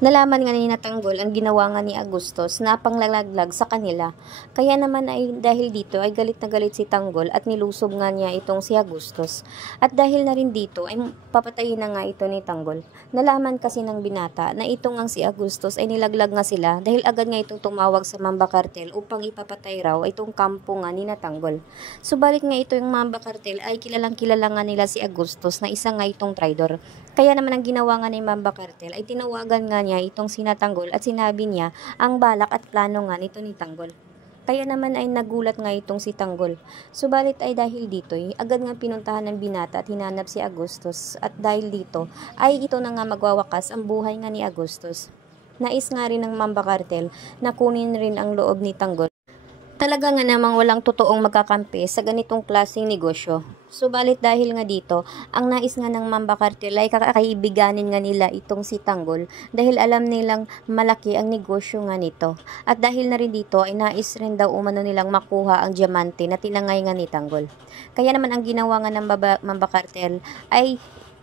Nalaman nga ni Natanggol ang ginawa nga ni Agustos na panglalaglag sa kanila. Kaya naman ay dahil dito ay galit na galit si Tanggol at nilusob nga niya itong si Agustos. At dahil na rin dito ay papatayin na nga ito ni Tanggol. Nalaman kasi ng binata na itong ang si Agustos ay nilaglag nga sila dahil agad nga itong tumawag sa Mamba Cartel upang ipapatay raw itong kampo nga ni Natanggol. Subalit nga ito yung Mamba Cartel ay kilalang kilala nga nila si Agustos na isa nga itong traidor. Kaya naman ang ginawa nga ni Mamba Cartel ay tinawagan nga niya itong sinatanggol at sinabi niya ang balak at plano nga nito ni Tanggol. Kaya naman ay nagulat nga itong si Tanggol. Subalit ay dahil dito ay agad nga pinuntahan ng binata at hinanap si Agustos at dahil dito ay ito na nga magwawakas ang buhay nga ni Agustos. Nais nga rin ng Mamba Cartel na kunin rin ang loob ni Tanggol. Talaga nga namang walang totoong magkakampi sa ganitong klaseng negosyo. Subalit dahil nga dito, ang nais nga ng Mamba Cartel ay kakaibiganin nga nila itong si Tanggol dahil alam nilang malaki ang negosyo nga nito. At dahil na rin dito ay nais rin daw umano nilang makuha ang diamante na tinangay nga ni Tanggol. Kaya naman ang ginawa nga ng Mamba Cartel ay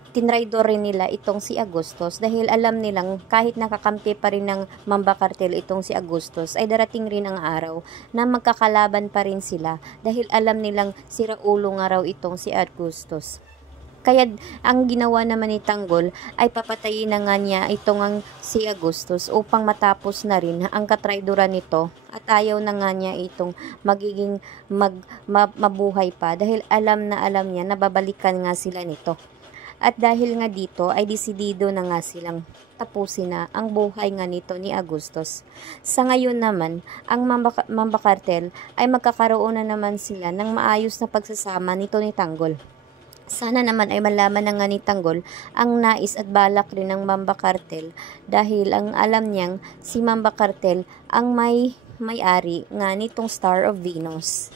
tinraidor rin nila itong si Agustos dahil alam nilang kahit nakakampi pa rin ng Mamba Cartel itong si Agustos ay darating rin ang araw na magkakalaban pa rin sila dahil alam nilang siraulo nga raw itong si Agustos. Kaya ang ginawa naman ni Tanggol ay papatayin na nga niya itong ang si Agustos upang matapos na rin ang katraidoran nito at ayaw na nga niya itong magiging mabuhay pa dahil alam niya na babalikan nga sila nito. At dahil nga dito ay desidido na nga silang tapusin na ang buhay nga nito ni Agustos. Sa ngayon naman, ang Mamba Cartel ay magkakaroon na naman sila ng maayos na pagsasama nito ni Tanggol. Sana naman ay malaman na nga ni Tanggol ang nais at balak rin ng Mamba Cartel dahil ang alam niyang si Mamba Cartel ang may-ari nga nitong Star of Venus.